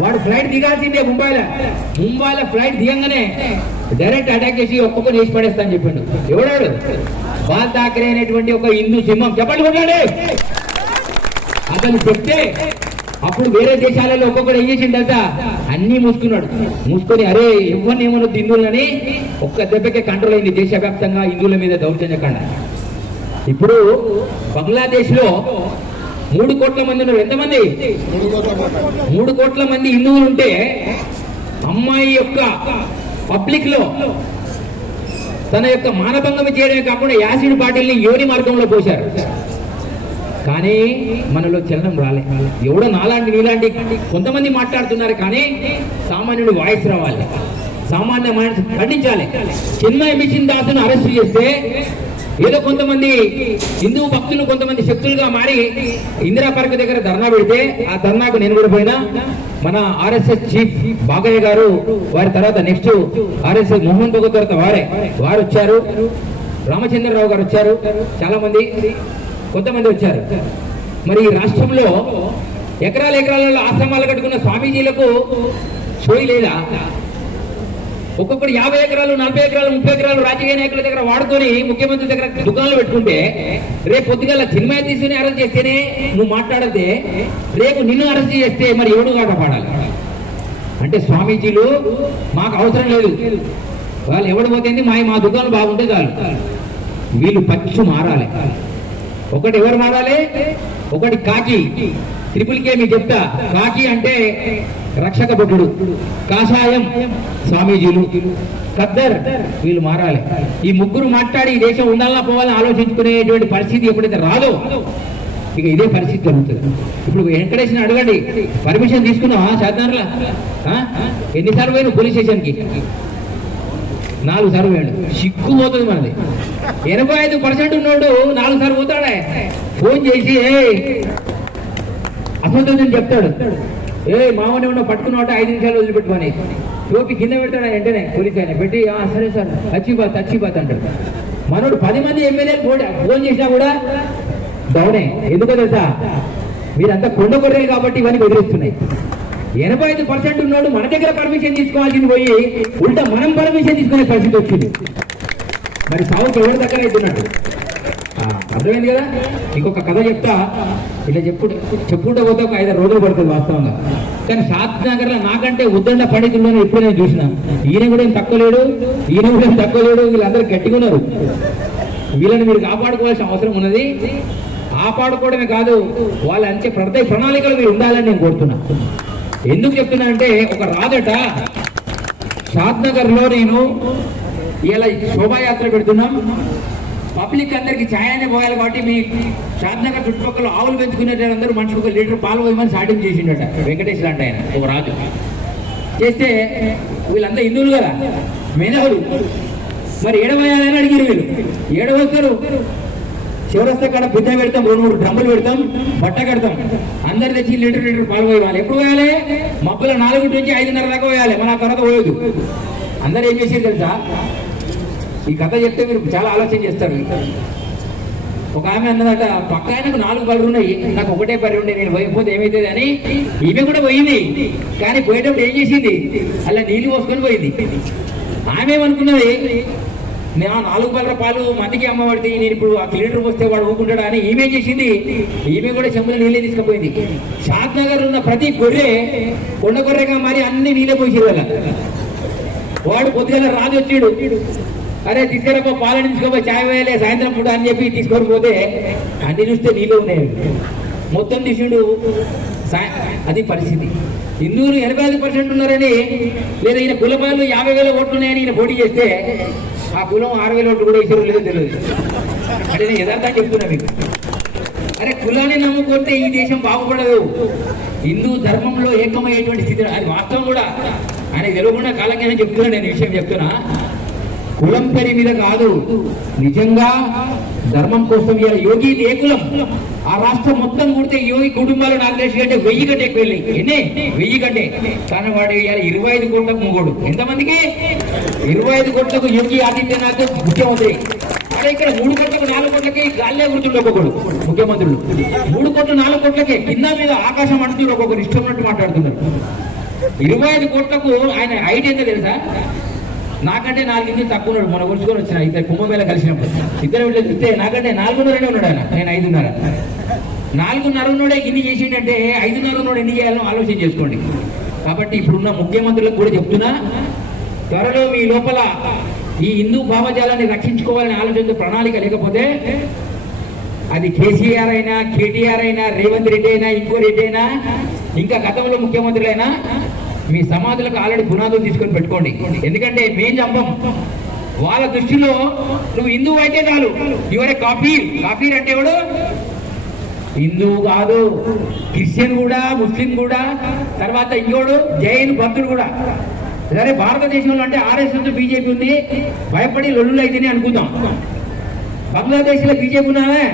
వాడు ఫ్లైట్ దిగాల్సిందే ముంబైలో flight దిగంగానే direct attack చేసి ఒక్కొక్కరు వేసి పడేస్తా అని చెప్పిండు. ఎవడాడు? బాల్ ఠాకరే అనేటువంటి ఒక హిందూ సింహం. చెప్పండి కొట్టాడే. అతను చెప్తే అప్పుడు వేరే దేశాలలో ఒక్కొక్కడు ఏం చేసిండు తెలుసా? అన్ని మూసుకొని అరే ఎవరిని ఏమనొద్దు హిందువులని ఒక్క దెబ్బకే కంట్రోల్ అయింది దేశవ్యాప్తంగా హిందువుల మీద దౌర్జన్యకాండ. ఇప్పుడు బంగ్లాదేశ్ లో 3 కోట్ల మంది ఉన్నారు. ఎంతమంది? 3 కోట్ల మంది హిందువులు ఉంటే అమ్మాయి యొక్క పబ్లిక్ లో తన యొక్క మానభంగం చేయడమే కాకుండా యాసిడ్ బాటిల్ని యోని మార్గంలో పోశారు. కానీ మనలో చలనం రాలే. ఎవడో నీలాంటి కొంతమంది మాట్లాడుతున్నారు, కానీ సామాన్యుడు వాయిస్ రావాలి, సామాన్య మనసు ఖండించాలి. చిన్మయ మిషన్ దాసును అరెస్ట్ చేస్తే ఏదో కొంతమంది హిందూ భక్తులు కొంతమంది శక్తులుగా మారి ఇందిరా పార్క్ దగ్గర ధర్నా పెడితే ఆ ధర్నాకు నేను కూడా పోయినా. మన ఆర్ఎస్ఎస్ చీఫ్ బాగయ్య గారు, వారి తర్వాత నెక్స్ట్ ఆర్ఎస్ఎస్ మోహన్ భగత్ తర్వాత వారు వచ్చారు, రామచంద్రరావు గారు వచ్చారు, చాలా మంది కొంతమంది వచ్చారు. మరి ఈ రాష్ట్రంలో ఎకరాలలో ఆశ్రమాలు కట్టుకున్న స్వామీజీలకు సోయి లేదా? ఒక్కొక్కరు 50 ఎకరాలు 40 ఎకరాలు 30 ఎకరాలు రాజకీయ నాయకుల దగ్గర వాడుకొని ముఖ్యమంత్రి దగ్గర దుకాణాలు పెట్టుకుంటే రేపు పొద్దుగల చిన్మయ తీసుకుని అరెస్ట్ చేస్తేనే నువ్వు మాట్లాడితే రేపు నిన్ను అరెస్ట్ చేస్తే మరి ఎవడు కాపాడాలి? అంటే స్వామీజీలు మాకు అవసరం లేదు, వాళ్ళు ఎవడు పోతుంది మా దుకాణాలు బాగుంటే చాలు. వీళ్ళు పచ్చు మారాలి. ఒకటి ఎవరు మారాలి? ఒకటి కాకి, ట్రిపుల్ కే మీకు చెప్తా. కాకి అంటే రక్షక భటుడు, కాషాయం స్వామీజీలు, ఖద్దర్ వీళ్ళు మారాలి. ఈ ముగ్గురు మాట్లాడి ఈ దేశం ఉండాలా పోవాలని ఆలోచించుకునేటువంటి పరిస్థితి ఎప్పుడైతే రాదో ఇక ఇదే పరిస్థితి జరుగుతుంది. ఇప్పుడు వెంకటేశ్వర అడగండి, పర్మిషన్ తీసుకున్నావా శాతనర్ల? ఎన్నిసార్లు పోయిన పోలీస్ స్టేషన్కి? 4 సార్లు పోయాడు. సిగ్గు పోతుంది మనది. 85% ఉన్నాడు 4 సార్లు పోతాడే. ఫోన్ చేసి అసలు చెప్తాడు, మామూలు ఉన్న పట్టుకున్నట్టు 5 నిమిషాలు వదిలిపెట్టుకొని టోపీ కింద పెడతాడు. వెంటనే పోలీస్ ఆయన పెట్టి సరే సార్ అచ్చిపోత అంటాడు. మనోడు 10 మంది ఎమ్మెల్యేలు ఫోన్ చేసినా కూడా డౌనే. ఎందుకో తెలుసా? మీరంతా కొండ గొర్రెలు కాబట్టి ఇవన్నీ బెదిరిస్తున్నాయి. 85% ఉన్నాడు మన దగ్గర పర్మిషన్ తీసుకోవాల్సింది పోయి ఉల్టా మనం పర్మిషన్ తీసుకునే పరిస్థితి వచ్చింది. మరి సాగుకి ఎవరి దగ్గర అవుతున్నట్టు అర్థమైంది కదా. ఇంకొక కథ చెప్తా. ఇట్లా చెప్పుకుంటూ పోతే ఒక 5 రోజులు పడుతుంది వాస్తవంగా. కానీ షాద్ నగర్ లో నాకంటే ఉద్దండ పండితులను ఎప్పుడు నేను చూసిన. ఈయన కూడా ఏం తక్కువ లేడు, వీళ్ళందరూ గట్టిగా ఉన్నారు. వీళ్ళని మీరు కాపాడుకోవాల్సిన అవసరం ఉన్నది. కాపాడుకోవడమే కాదు, వాళ్ళ అంచే ప్రణాళికలు మీరు ఉండాలని నేను కోరుతున్నా. ఎందుకు చెప్తున్నా అంటే, ఒక రాదట షాద్ నగర్ లో నేను ఇలా శోభాయాత్ర పెడుతున్నాం, పబ్లిక్ అందరికి ఛాయాన్ని పోయాలి కాబట్టి మీ షాద్ నగర్ చుట్టుపక్కల ఆవులు పెంచుకునే అందరూ మనిషికి 1 లీటర్ పాలు పోయమని సాటింగ్ చేసిండట వెంకటేశ్వర అంటే ఆయన ఒక రాజు. చేస్తే వీళ్ళంతా హిందువులు కదా, మేనవులు. మరి ఏడవయాలని అడిగారు వీళ్ళు. ఏడవస్తారు చివరస్తా కాడ బుద్ధ పెడతాం, 2-3 డ్రమ్ములు పెడతాం, బట్ట కడతాం, అందరు తెచ్చి లీటర్ పాలు పోయాలి. ఎప్పుడు పోయాలి? మబ్బుల 4 నుంచి 5:30 దాకా పోయాలి. మన తర్వాత పోయదు. అందరు ఏం చేసేది తెలుసా? ఈ కథ చెప్తే మీరు చాలా ఆలోచన చేస్తారు. ఒక ఆమె అన్నదట, పక్క ఆయనకు 4 బర్రెలు ఉన్నాయి, నాకు ఒకటే బర్రె ఉండే, నేను పోయిపోతే ఏమైతుంది అని. ఈమె కూడా పోయింది, కానీ పోయేటప్పుడు ఏం చేసింది? అలా నీళ్లు పోసుకొని పోయింది. ఆమె ఏమనుకున్నది, నేను 4 బర్రెల పాలు మందికి అమ్మబడితే నేను ఇప్పుడు 1 లీటర్ పోస్తే వాడు ఊకుంటాడు అని ఈమె చేసింది. ఈమె కూడా చెంబులో నీళ్ళే తీసుకుపోయింది. షాద్ నగర్ ఉన్న ప్రతి గొర్రె కొండ గొర్రెగా మారి అన్ని నీళ్ళే పోసి వాడు పొద్దుగల రాజు వచ్చాడు, అరే తీసుకురాపో పాలని తీసుకోపో, చాయ్ వేయలే సాయంత్రం పూట అని చెప్పి తీసుకొని పోతే అన్ని చూస్తే నీళ్ళు ఉన్నాయి. మొత్తం తీసిండు. అది పరిస్థితి. హిందువులు 85% ఉన్నారని, లేదా ఈయన కులపాలు 50,000 ఓట్లు ఉన్నాయని ఈయన పోటీ చేస్తే ఆ కులం 6,000 ఓట్లు కూడా వేసారో లేదో తెలియదు. అంటే నేను యథార్థంగా చెప్తున్నా మీకు. అరే కులాన్ని నమ్ముకుంటే ఈ దేశం బాగుపడదు. హిందూ ధర్మంలో ఏకమయ్యేటువంటి స్థితి అది వాస్తవం కూడా. ఆయనకు తెలియకుండా కాలంగానే చెప్తున్నా, నేను విషయం చెప్తున్నా. కులం పేరు మీద కాదు, నిజంగా ధర్మం కోసం ఇలా యోగి ఏ కులం ఆ రాష్ట్రం మొత్తం కూడితే యోగి కుటుంబాలు నాకు తెలిసి అంటే 1000 కంటే ఎక్కువ వెళ్ళి 1000 కంటే. కానీ వాడు 25 కోట్లకు మొగోడు. ఎంతమందికి? 25 కోట్లకు యోగి ఆదిత్యనాథ్ ముఖ్యమంత్రి. అరే ఇక్కడ 3 కోట్లకు 4 కోట్లకి గాల్లే గుర్తుండే ఒక్కొక్కడు ముఖ్యమంత్రులు 3 కోట్లు 4 కోట్లకి కింద మీద ఆకాశం అంటున్నారు, ఒక్కొక్కరు ఇష్టం ఉన్నట్టు మాట్లాడుతున్నారు. 25 కోట్లకు ఆయన హైట్ ఏంటో తెలుసా? నాకంటే 4 ఇంచులు తక్కువ ఉన్నాడు. మన కొలుచుకొని వచ్చిన ఇద్దరు కుంభమేళ కలిసినప్పుడు ఇద్దరు వీళ్ళు చూస్తే నాకంటే 4.5 ఉన్నాడు ఆయన, నేను 5.5. 4.5 ఉన్నోడే ఇన్ని చేసిండంటే 5.5 ఉన్నోడు ఎన్ని చేయాలో ఆలోచన చేసుకోండి. కాబట్టి ఇప్పుడున్న ముఖ్యమంత్రులకు కూడా చెప్తున్నా, త్వరలో మీ లోపల ఈ హిందూ భావజాలాన్ని రక్షించుకోవాలనే ఆలోచనతో ప్రణాళిక లేకపోతే అది కేసీఆర్ అయినా, కేటీఆర్ అయినా, రేవంత్ రెడ్డి అయినా, ఇంకో రెడ్డి అయినా, ఇంకా గతంలో ముఖ్యమంత్రులైనా మీ సమాధులకు ఆల్రెడీ పునాదులు తీసుకొని పెట్టుకోండి. ఎందుకంటే మేం చంపం. వాళ్ళ దృష్టిలో నువ్వు హిందువు అయితే చాలు, యువరే కాఫీర్. కాఫీర్ అంటే ఎవడు? హిందువు కాదు, క్రిస్టియన్ కూడా, ముస్లిం కూడా, తర్వాత ఇంకోడు జైన్ భక్తుడు కూడా. సరే భారతదేశంలో అంటే ఆర్ఎస్ఎస్ బీజేపీ ఉంది, భయపడి లొల్లులు అయితేనే అనుకుందాం. బంగ్లాదేశ్ లో బీజేపీ ఉన్నావే,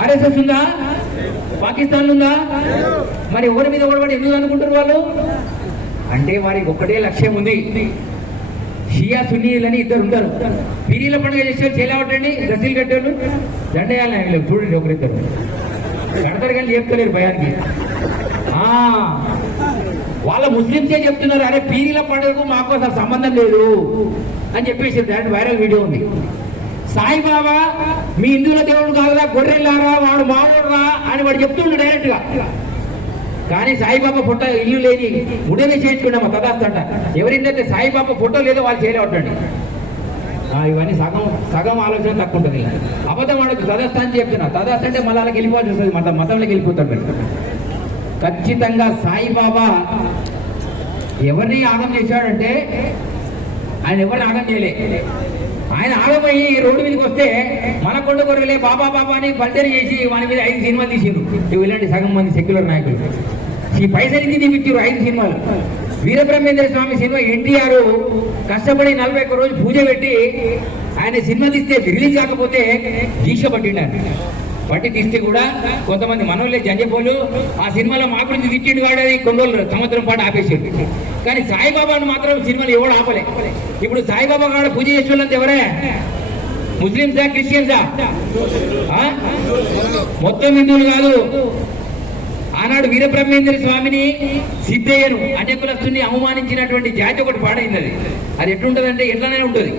ఆర్ఎస్ఎస్ ఉందా? పాకిస్తాన్ ఉందా? మరి ఎవరి మీద ఒకటి ఎందుకు అనుకుంటారు వాళ్ళు? అంటే వారికి ఒకటే లక్ష్యం ఉంది. షియా సున్నీలని ఇద్దరు ఉంటారు. పీరీల పండుగ చేసే చేలేవటండి, దశలు కట్టేవాళ్ళు దండయాలని ఆయన చూడండి, ఒకరిద్దరు కడతారు కానీ చెప్తలేరు భయానికి. వాళ్ళ ముస్లింసే చెప్తున్నారు, అరే పీరీల పండుగకు మాకు అసలు సంబంధం లేదు అని చెప్పేసి దాని వైరల్ వీడియో ఉంది. సాయిబాబా మీ హిందువుల దేవుడు కాదురా, గొర్రెల్లారా, వాడు మావాడురా అని వాడు చెప్తుండు డైరెక్ట్ గా. కానీ సాయిబాబా ఫోటో ఇల్లు లేని ఉడనే చేయించుకున్నామా తదాస్తంట. ఎవరిందైతే సాయిబాబా ఫోటో లేదో వాళ్ళు చేయలేవటండి. ఇవన్నీ సగం ఆలోచన తక్కువ ఉంటుంది. అబద్ధం వాడు తదాస్త అని చెప్తున్నా. తదాస్త అంటే మళ్ళీ వాళ్ళకి వెళ్ళిపోవాల్సి వస్తుంది, మతంలోకి వెళ్ళిపోతాడు మీరు. ఖచ్చితంగా సాయిబాబా ఎవరిని ఆగం చేశాడంటే ఆయన ఎవరిని ఆగం చేయలే. ఆయన ఆగపోయి ఈ రోడ్డు మీదకి వస్తే మన కొండ కొరగలే బాబా బాబా అని పంచర్ చేసి వాని మీద 5 సినిమాలు తీసిండ్రు. ఇలాంటి సగం మంది సెక్యులర్ నాయకులు ఈ పైసలు తీపిచ్చారు 5 సినిమాలు. వీరబ్రహ్మేంద్ర స్వామి సినిమా ఎన్టీఆర్ కష్టపడి 41 రోజు పూజ పెట్టి ఆయన సినిమా తీస్తే రిలీజ్ కాకపోతే దీక్ష పట్టిండారు. పట్టి తీస్తే కూడా కొంతమంది మనోళ్ళే జంజపోలు ఆ సినిమాలో మా గురించి తిట్టిండు వాడేది కొన్ని రోజులు సంవత్సరం పాటు ఆపేసాడు. కానీ సాయిబాబాను మాత్రం సినిమాలు ఎవడు ఆపలే. ఇప్పుడు సాయిబాబా కాడ పూజ చేసేవాళ్ళంతా ఎవరే? ముస్లింసా, క్రిస్టియన్సా? మొత్తం హిందువులు కాదు. ఆనాడు వీరబ్రహ్మేంద్ర స్వామిని, సిద్ధయ్యను, అన్యకులస్తుని అవమానించినటువంటి జాతి ఒకటి పాడైంది. అది ఎట్లుంటదంటే ఎట్లనే ఉంటుంది,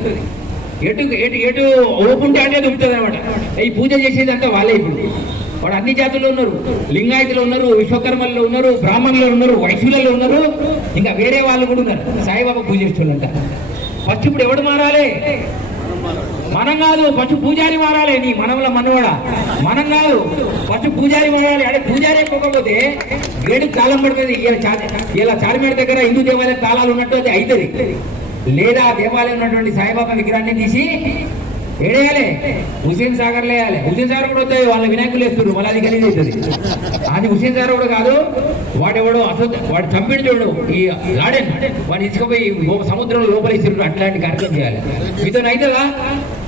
ఎటు ఎటు ఎటు ఓపుంటే అంటే దుంపుతుంది అనమాట. ఈ పూజ చేసేది అంతా వాళ్ళే. ఇప్పుడు వాడు అన్ని జాతుల్లో ఉన్నారు, లింగాయతులు ఉన్నారు, విశ్వకర్మల్లో ఉన్నారు, బ్రాహ్మణులు ఉన్నారు, వైశ్యులలో ఉన్నారు, ఇంకా వేరే వాళ్ళు కూడా ఉన్నారు సాయిబాబా పూజ చేసేవాళ్ళంతా. ఫస్ట్ ఇప్పుడు ఎవడు మారాలి? మనం కాదు, ఫస్ట్ పూజారి మారాలి. నీ మనవాడ మనం కాదు, ఫస్ట్ పూజారి మారాలి. అంటే పూజారి పోకపోతే గేడు తాళం పడుతుంది. ఇలా చార్మినార్ దగ్గర హిందూ దేవాలయం తాళాలు ఉన్నట్టు అది అవుతుంది. లేదా దేవాలయం ఉన్నటువంటి సాయిబాబా విగ్రహాన్ని తీసి ఏడేయాలి, హుసేన్ సాగర్లో వేయాలి. హుసేన్ సాగర్ కూడా వస్తాయి, వాళ్ళ వినాయకులు వేస్తున్నారు, మళ్ళీ అది కలిగి అవుతుంది. అది హుసేన్ సాగర్ కూడా కాదు, వాడెవడో అసలు వాడు చంపిడు చూడు ఈ గార్డెన్, వాడు ఇసుకపోయి సముద్రంలో లోపల ఇస్తారు. అట్లాంటి కార్యక్రమం చేయాలి. మీతో అవుతుందా?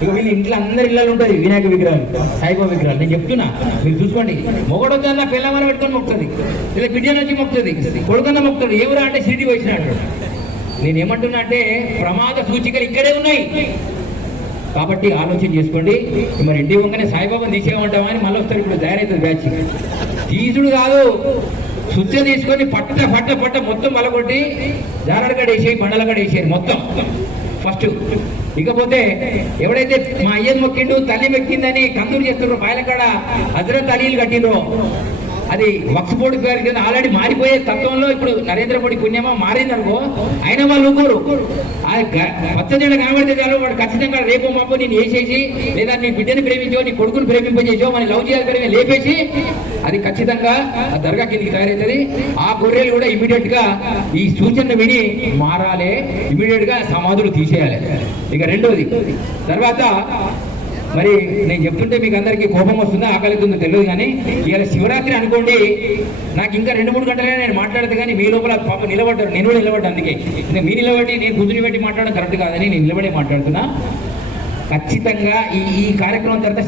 ఇక వీళ్ళు ఇంట్లో అందరి ఇళ్ళలో ఉంటుంది వినాయక విగ్రహాలు, సాయిబాబా విగ్రహాలు. నేను చెప్తున్నా, మీరు చూసుకోండి. మొగడొద్దన్నా పిల్లమని పెట్టుకొని మొక్కుతుంది, లేదా బిడ్డను వచ్చి మొక్కుతుంది, కొడుకన్నా మొక్కుతుంది. ఎవరు అంటే సిటీ వచ్చినట్టు. నేనేమంటున్నా అంటే ప్రమాద సూచికలు ఇక్కడే ఉన్నాయి. కాబట్టి ఆలోచన చేసుకోండి. మరి ఇంటి వంకనే సాయిబాబాని తీసేయమంటామా అని మళ్ళీ వస్తారు. ఇప్పుడు తయారవుతుంది బ్యాచ్. తీసుడు కాదు, శుద్ధ తీసుకొని పట్ట పట్ట పట్ట మొత్తం మలగొట్టి జారడగడ వేసేయి, బండలగడ వేసేది మొత్తం ఫస్ట్. ఇకపోతే ఎవడైతే మా అయ్యని మొక్కిండు, తల్లి మొక్కిందని కందూరు చేస్తున్నారు, పాయలకాడ హజరత్ అలీలు కట్టిండ్రో అది వక్ఫ్ బోర్డు కింద ఆల్రెడీ మారిపోయే తత్వంలో ఇప్పుడు నరేంద్ర మోడీ పుణ్యమా మారిందనుకో, అయినా వాళ్ళు ఊరుకోరు. పచ్చజెండ కనబడితే చాలు వాడు ఖచ్చితంగా రేపు మాపు నేను వేసేసి, లేదా నీ బిడ్డని ప్రేమించో, నీ కొడుకుని ప్రేమింపజేసో, మన లవ్ చేయాలి లేపేసి అది ఖచ్చితంగా ఆ దర్గా కిందికి తయారవుతుంది. ఆ గొర్రెలు కూడా ఇమీడియట్ గా ఈ సూచనను విని మారాలి, ఇమీడియట్ గా సమాధులు తీసేయాలి. ఇక రెండోది తర్వాత మరి నేను చెప్తుంటే మీకు అందరికీ కోపం వస్తుందా, ఆకలితుందో తెలియదు. కానీ ఇవాళ శివరాత్రి అనుకోండి, నాకు ఇంకా 2-3 గంటలే నేను మాట్లాడితే కానీ మీ లోపల పాప నిలబడ్డారు, నేను కూడా నిలబడ్డా. అందుకే మీ నిలబడి నేను కూర్చుని పెట్టి మాట్లాడడం కరెక్ట్ కాదని నేను నిలబడే మాట్లాడుతున్నా. ఖచ్చితంగా ఈ కార్యక్రమం తర్వాత